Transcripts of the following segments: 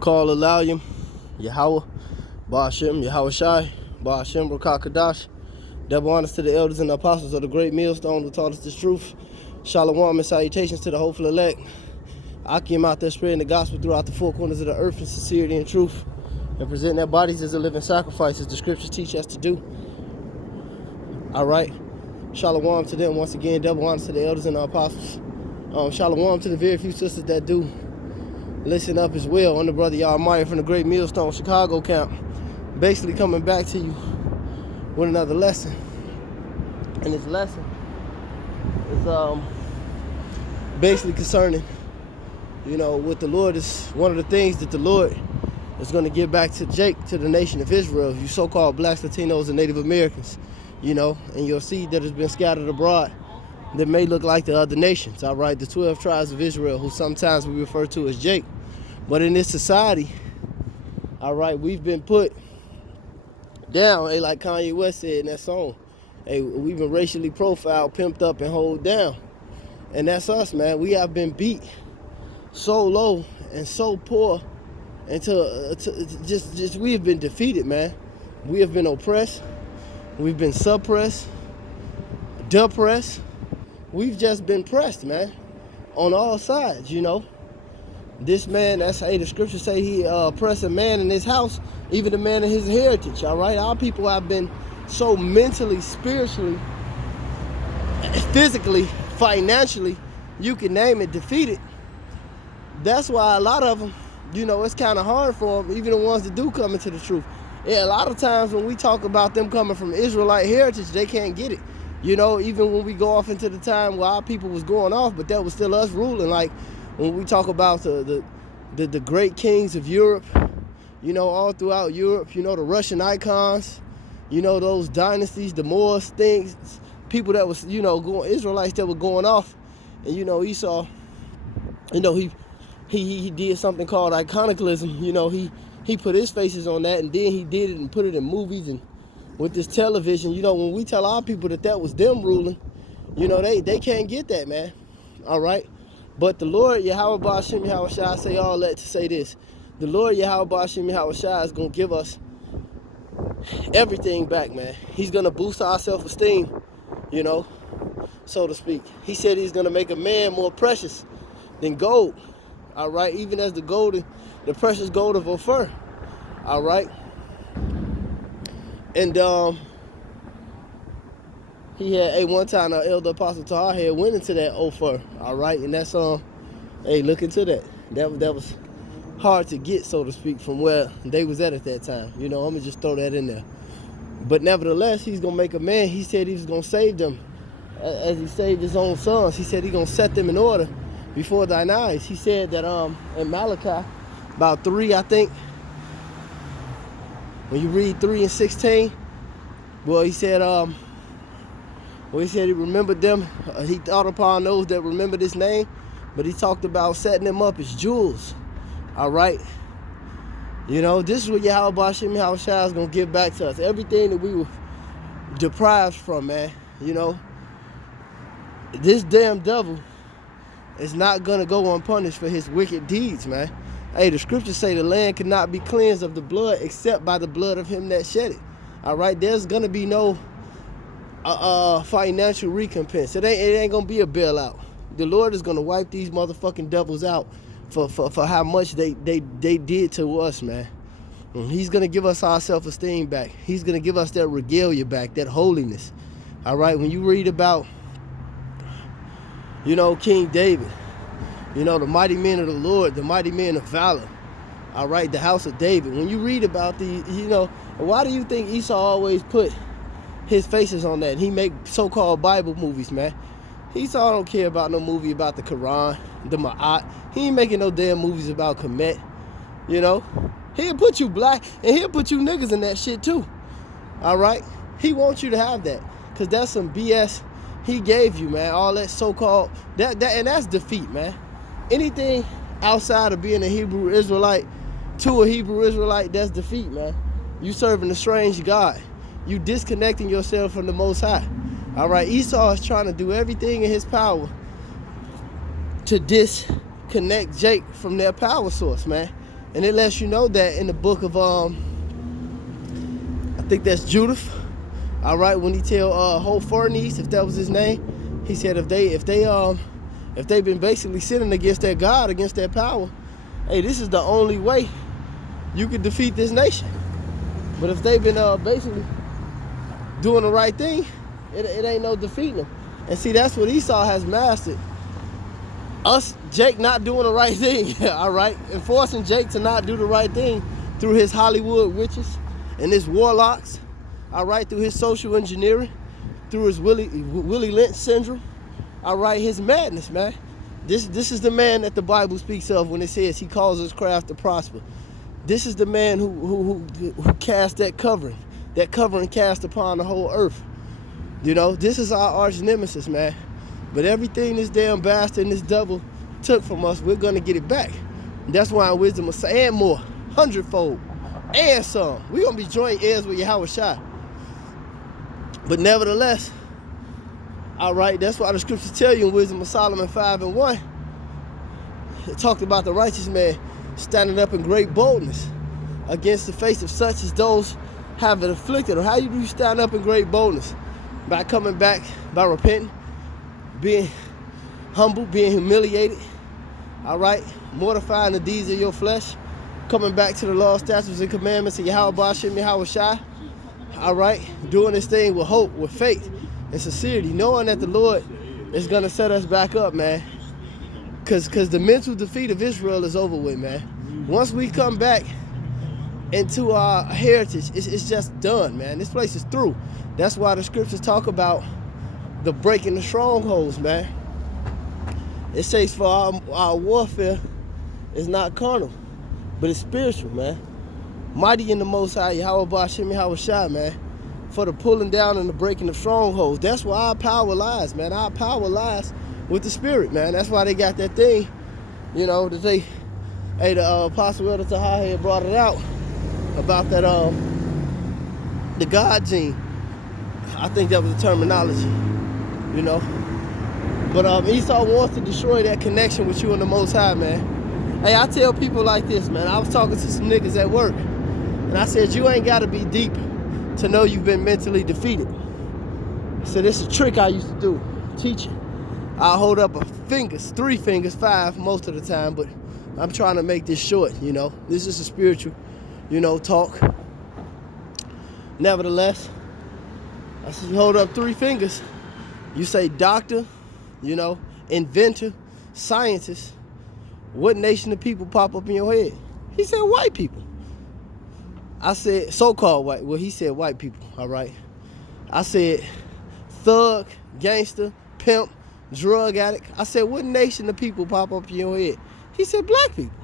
Call Alalim, Yahweh, Ba'ashem, Yahweh Shai, Ba'ashem, Rakakadash. Double honors to the elders and the apostles of the great millstone who taught us this truth. Shalom and salutations to the hopeful elect. I came out there spreading the gospel throughout the four corners of the earth in sincerity and truth, and presenting their bodies as a living sacrifice, as the scriptures teach us to do. All right. Shalom to them once again. Double honors to the elders and the apostles. Shalom to the very few sisters that do listen up as well. I'm the brother Yahweh from the great millstone Chicago camp. Basically coming back to you with another lesson. And this lesson is basically concerning, what the Lord is, one of the things that the Lord is going to give back to Jake, to the nation of Israel, you so-called blacks, Latinos, and Native Americans, and your seed that has been scattered abroad that may look like the other nations, all right? The 12 tribes of Israel, who sometimes we refer to as Jake. But in this society, all right, we've been put down, like Kanye West said in that song. We've been racially profiled, pimped up, and hold down. And that's us, man. We have been beat so low and so poor until just we have been defeated, man. We have been oppressed. We've been suppressed, depressed. We've just been pressed, man, on all sides, This man, that's how the scriptures say he oppressed a man in his house, even a man in his heritage, all right? Our people have been so mentally, spiritually, physically, financially, you can name it, defeated. That's why a lot of them, it's kind of hard for them, even the ones that do come into the truth. Yeah, a lot of times when we talk about them coming from Israelite heritage, they can't get it. Even when we go off into the time where our people was going off, but that was still us ruling. Like when we talk about the great kings of Europe, all throughout Europe, the Russian icons, those dynasties, the Moors, things, people that was, Israelites that were going off. And, Esau, he did something called iconoclasm. He put his faces on that, and then he did it and put it in movies and with this television. When we tell our people that was them ruling, they can't get that, man. All right? But the Lord, Yahweh Ba'ashem Yahweh Shai, say all that to say this. The Lord, Yahweh Ba'ashem Yahweh Shai, is going to give us everything back, man. He's going to boost our self-esteem, so to speak. He said he's going to make a man more precious than gold, all right? Even as the precious gold of Ophir, all right? And he had one time Elder Apostle Tahar had went into that Ophir, all right? And that's look into that. That was hard to get, so to speak, from where they was at that time. I'm gonna just throw that in there. But nevertheless, he's gonna make a man. He said he was gonna save them as he saved his own sons. He said he's gonna set them in order before thine eyes. He said that in Malachi, about 3, I think, when you read 3 and 16, he said he remembered them. He thought upon those that remembered his name, but he talked about setting them up as jewels. All right? This is what Yahweh Ba'ashem Yahweh Shai is going to give back to us. Everything that we were deprived from, man. This damn devil is not going to go unpunished for his wicked deeds, man. The scriptures say the land cannot be cleansed of the blood except by the blood of him that shed it. All right? There's going to be no financial recompense. It ain't going to be a bailout. The Lord is going to wipe these motherfucking devils out for how much they did to us, man. And he's going to give us our self-esteem back. He's going to give us that regalia back, that holiness. All right? When you read about, King David, the mighty men of the Lord, the mighty men of valor, all right, the house of David. When you read about these, why do you think Esau always put his faces on that? He make so-called Bible movies, man. Esau don't care about no movie about the Quran, the Ma'at. He ain't making no damn movies about Kemet, He'll put you black, and he'll put you niggas in that shit too, all right? He wants you to have that, because that's some BS he gave you, man. All that so-called, and that's defeat, man. Anything outside of being a Hebrew Israelite to a Hebrew Israelite, that's defeat, man. You serving a strange God. You disconnecting yourself from the Most High. All right, Esau is trying to do everything in his power to disconnect Jake from their power source, man. And it lets you know that in the book of I think that's Judith. All right, when he tell Holofernes, if that was his name, he said if they've been basically sinning against that God, against that power, hey, this is the only way you can defeat this nation. But if they've been basically doing the right thing, it ain't no defeating them. And see, that's what Esau has mastered. Us, Jake, not doing the right thing, all right? And forcing Jake to not do the right thing through his Hollywood witches and his warlocks, all right? Through his social engineering, through his Willie Lynch syndrome, all right? His madness, man. This is the man that the Bible speaks of when it says he calls his craft to prosper. This is the man who cast that covering cast upon the whole earth. You know, this is our arch nemesis, man. But everything this damn bastard and this devil took from us, we're going to get it back. And that's why in wisdom will say, and more, 100-fold, and some. We're going to be joint heirs with Yahweh Shai. But nevertheless, all right, that's why the scriptures tell you in Wisdom of Solomon 5:1, it talked about the righteous man standing up in great boldness against the face of such as those have it afflicted. Or how do you stand up in great boldness? By coming back, by repenting, being humble, being humiliated, all right, mortifying the deeds of your flesh, coming back to the law, statutes, and commandments of Yahweh Ba'ashem Yahweh Shai, all right, doing this thing with hope, with faith, and sincerity, knowing that the Lord is going to set us back up, man, because the mental defeat of Israel is over with, man. Once we come back into our heritage, it's just done, man. This place is through. That's why the scriptures talk about the breaking the strongholds, man. It says for our warfare is not carnal, but it's spiritual, man. Mighty in the Most High, Yahweh Ba'ashem Yahweh Shai, man, for the pulling down and the breaking of strongholds. That's where our power lies, man. Our power lies with the Spirit, man. That's why they got that thing, you know, that they, hey, the Apostle Elder Tahaha had brought it out about that, the God gene. I think that was the terminology, you know. But Esau wants to destroy that connection with you and the Most High, man. Hey, I tell people like this, man. I was talking to some niggas at work, and I said, you ain't got to be deep to know you've been mentally defeated. So this is a trick I used to do, teaching. I'll hold up three fingers, 5 most of the time, but I'm trying to make this short, you know. This is a spiritual, you know, talk. Nevertheless, I said, you hold up 3 fingers. You say doctor, you know, inventor, scientist. What nation of people pop up in your head? He said white people. I said so-called white. Well, he said white people, all right. I said thug, gangster, pimp, drug addict. I said, what nation of people pop up in your head? He said black people.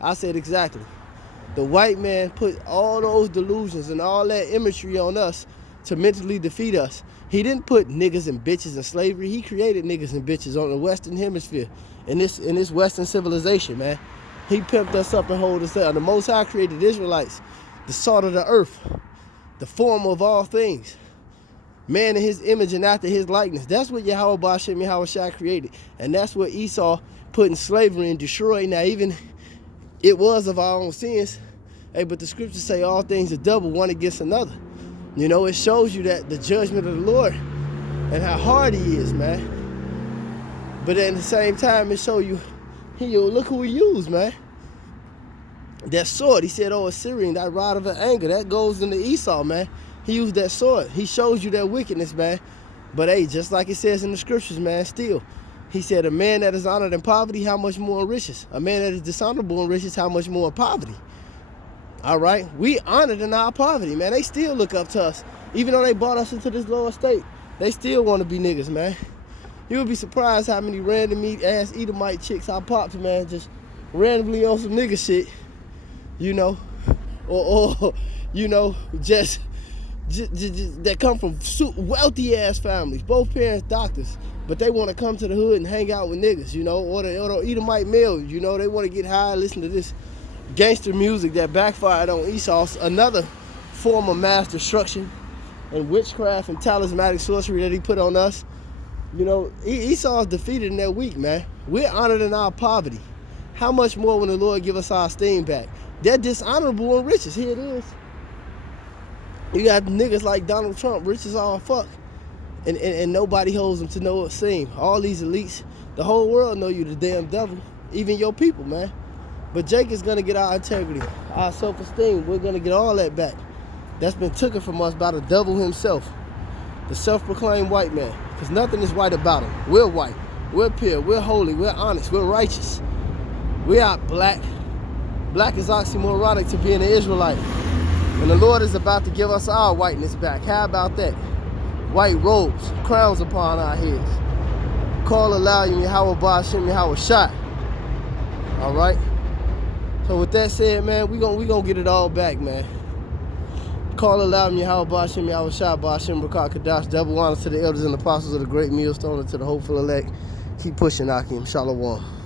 I said, exactly. The white man put all those delusions and all that imagery on us to mentally defeat us. He didn't put niggas and bitches in slavery. He created niggas and bitches on the Western Hemisphere in this Western civilization, man. He pimped us up and hold us up. The Most High created Israelites, the salt of the earth, the form of all things. Man in his image and after his likeness. That's what Yahweh Ba'ashem Yahweh Shai created. And that's what Esau put in slavery and destroyed. Now, even it was of our own sins. Hey, but the scriptures say all things are double, one against another. You know, it shows you that the judgment of the Lord and how hard he is, man. But at the same time, it shows you, look who he used, man. That sword, he said, oh, Assyrian, that rod of anger, that goes into Esau, man. He used that sword. He shows you that wickedness, man. But hey, just like it says in the scriptures, man, still, he said, a man that is honored in poverty, how much more in riches? A man that is dishonorable in riches, how much more in poverty? All right? We honored in our poverty, man. They still look up to us. Even though they brought us into this lower state, they still want to be niggas, man. You would be surprised how many random ass Edomite chicks I popped, man, just randomly on some nigga shit, you know, or you know, just that come from wealthy ass families, both parents doctors, but they want to come to the hood and hang out with niggas, you know, or the Edomite males, you know, they want to get high, listen to this gangster music that backfired on Esau, another form of mass destruction and witchcraft and talismanic sorcery that he put on us. You know, Esau's defeated in that week, man. We're honored in our poverty. how much more when the Lord give us our esteem back? They're dishonorable in riches. Here it is. You got niggas like Donald Trump, rich as all fuck. And nobody holds them to no esteem. All these elites, the whole world know you the damn devil. Even your people, man. But Jake is going to get our integrity, our self-esteem. We're going to get all that back. That's been taken from us by the devil himself. The self-proclaimed white man. Because nothing is white about him. We're white. We're pure. We're holy. We're honest. We're righteous. We are black. Black is oxymoronic to being an Israelite. And the Lord is about to give us our whiteness back. How about that? White robes, crowns upon our heads. Call aloud, Yahweh Ba'ashem, Yahweh Shai. All right? So with that said, man, we gonna get it all back, man. Call aloud, Yahweh Ba'ashem, Yahweh Shai, Ba'ashem, Rakah Kadash. Double honors to the elders and apostles of the great millstone and to the hopeful elect. Keep pushing, Akim. Shalom.